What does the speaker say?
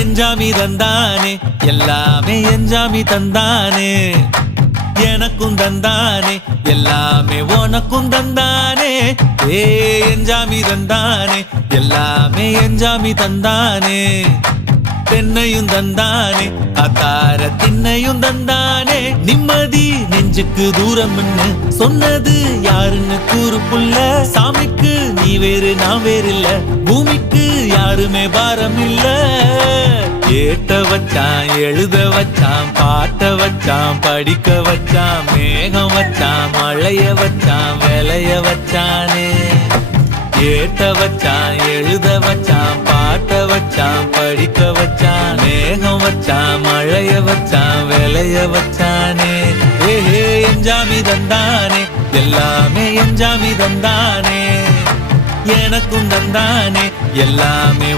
எஞ்சாமி தந்தானே எல்லாமே எஞ்சாமி தந்தானே எனக்கும் தந்தானே எல்லாமே உனக்கும் தந்தானே ஏ எஞ்சாமி தந்தானே எல்லாமே எஞ்சாமி தந்தானே தென்னையும் தந்தானே அத்தார திண்ணையும் தந்தானே நிம்மதி நெஞ்சுக்கு தூரம்னு சொன்னது யாருன்னு கூறு புள்ள சாமிக்கு நீ வேறு நான் வேறு இல்ல பூமிக்கு யாருமே பாரம் இல்ல ஏட்ட வச்சான் எழுத வச்சான் பாட்ட வச்சான் படிக்க வச்சான் மேகம் வச்சான் மழைய வச்சான் விளைய வச்சானே ஏட்ட வச்சான் எழுத வச்சான் பாட்ட வச்சான் படிக்க வச்சான் மேகம் வச்சான் மழைய வச்சான் விளைய வச்சானே ஏஹே எஞ்சாமி தந்தானே எல்லாமே எஞ்சாமி தந்தானே எனக்கும் தந்தானே எல்லாமே